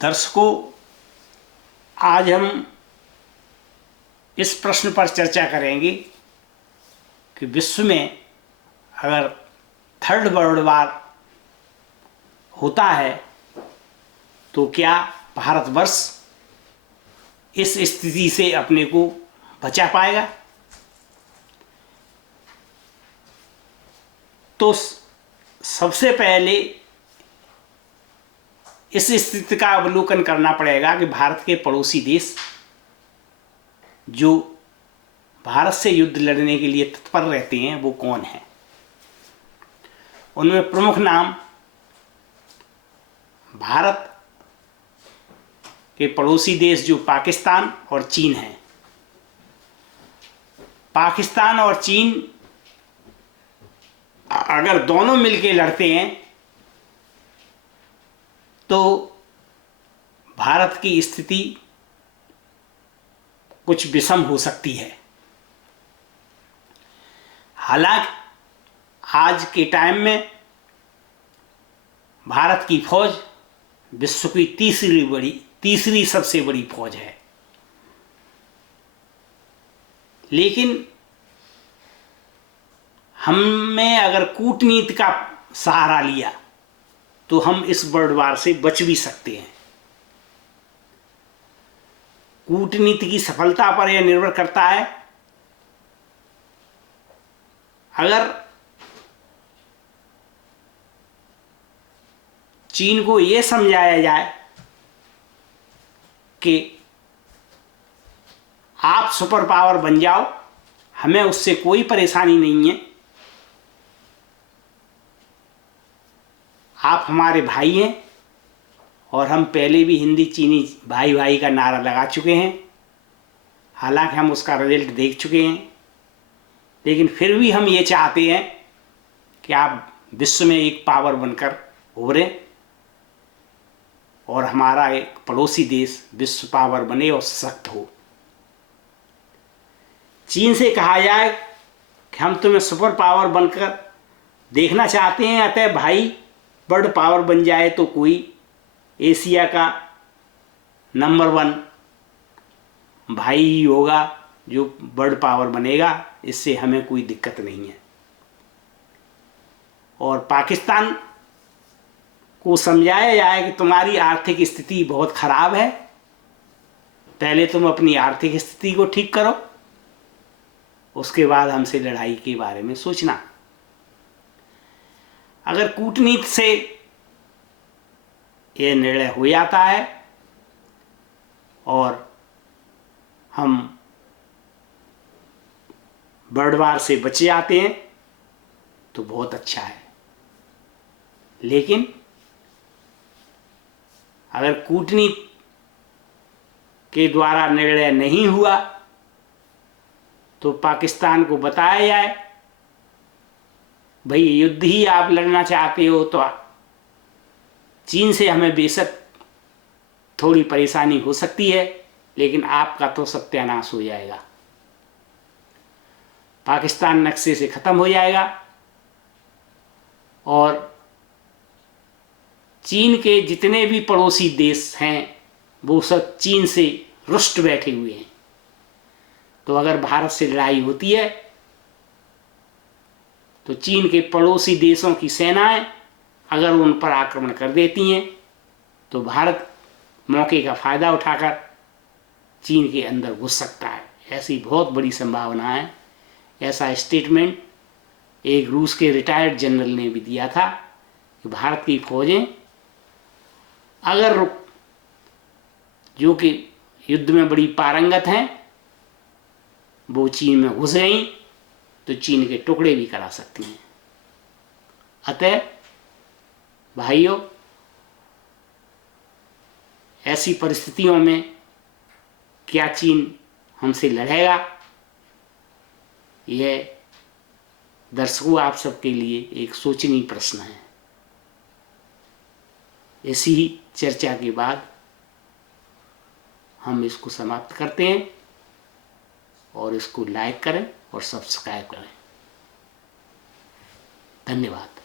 दर्शकों, आज हम इस प्रश्न पर चर्चा करेंगे कि विश्व में अगर थर्ड वर्ल्ड वार होता है तो क्या भारतवर्ष इस स्थिति से अपने को बचा पाएगा। तो सबसे पहले इस स्थिति का अवलोकन करना पड़ेगा कि भारत के पड़ोसी देश जो भारत से युद्ध लड़ने के लिए तत्पर रहते हैं वो कौन हैं। उनमें प्रमुख नाम भारत के पड़ोसी देश जो पाकिस्तान और चीन हैं। पाकिस्तान और चीन अगर दोनों मिलकर लड़ते हैं तो भारत की स्थिति कुछ विषम हो सकती है। हालांकि आज के टाइम में भारत की फौज विश्व की तीसरी सबसे बड़ी फौज है, लेकिन हमने अगर कूटनीति का सहारा लिया तो हम इस वर्ल्ड वार से बच भी सकते हैं। कूटनीति की सफलता पर यह निर्भर करता है। अगर चीन को यह समझाया जाए कि आप सुपर पावर बन जाओ, हमें उससे कोई परेशानी नहीं है, आप हमारे भाई हैं और हम पहले भी हिंदी चीनी भाई भाई का नारा लगा चुके हैं, हालांकि हम उसका रिजल्ट देख चुके हैं, लेकिन फिर भी हम ये चाहते हैं कि आप विश्व में एक पावर बनकर उभरें और हमारा एक पड़ोसी देश विश्व पावर बने और सशक्त हो। चीन से कहा जाए कि हम तुम्हें सुपर पावर बनकर देखना चाहते हैं, अतः भाई वर्ल्ड पावर बन जाए तो कोई एशिया का नंबर 1 भाई ही होगा जो वर्ल्ड पावर बनेगा, इससे हमें कोई दिक्कत नहीं है। और पाकिस्तान को समझाया जाए कि तुम्हारी आर्थिक स्थिति बहुत खराब है, पहले तुम अपनी आर्थिक स्थिति को ठीक करो, उसके बाद हमसे लड़ाई के बारे में सोचना। अगर कूटनीति से यह निर्णय हो जाता है और हम वर्ल्ड वार से बच जाते हैं तो बहुत अच्छा है, लेकिन अगर कूटनीति के द्वारा निर्णय नहीं हुआ तो पाकिस्तान को बताया जाए भाई युद्ध ही आप लड़ना चाहते हो तो चीन से हमें बेशक थोड़ी परेशानी हो सकती है, लेकिन आपका तो सत्यानाश हो जाएगा, पाकिस्तान नक्शे से खत्म हो जाएगा और चीन के जितने भी पड़ोसी देश हैं वो सब चीन से रुष्ट बैठे हुए हैं। तो अगर भारत से लड़ाई होती है तो चीन के पड़ोसी देशों की सेनाएं अगर उन पर आक्रमण कर देती हैं तो भारत मौके का फायदा उठाकर चीन के अंदर घुस सकता है। ऐसी बहुत बड़ी संभावना है। ऐसा स्टेटमेंट एक रूस के रिटायर्ड जनरल ने भी दिया था कि भारत की फौजें अगर जो कि युद्ध में बड़ी पारंगत हैं वो चीन में घुस गई तो चीन के टुकड़े भी करा सकती हैं। अतः भाइयों, ऐसी परिस्थितियों में क्या चीन हमसे लड़ेगा, यह दर्शकों आप सबके लिए एक सोचनीय प्रश्न है। इसी चर्चा के बाद हम इसको समाप्त करते हैं और इसको लाइक करें और सब्सक्राइब करें। धन्यवाद।